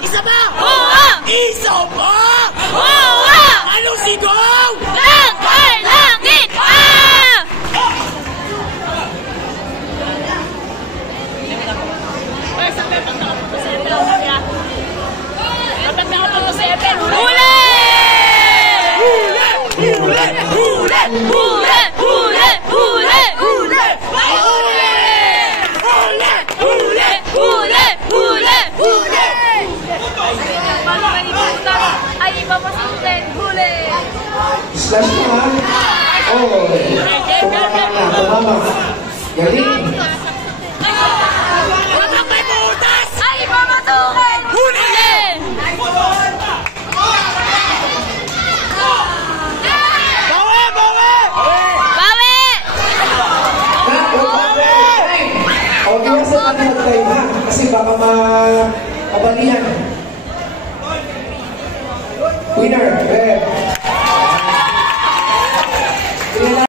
Isa pa! Oo! Isa pa! Oo! Anong sigaw? Lang ay langit! Huli! Huli! Huli! Huli! Huli! Huli! Huli! Huli! Huli! Huli! Huli! Paano kayo pumunta? Ay, iba pa sa ulit. Huli! Slash mo ha? Oo. Tumama na, tumama. Galing. Walang may butas! Ay, iba matukin! Huli! Bawi! Bawi! Bawi! O, iwasan natin mag-time ha? Kasi baka mabalihan. Winner,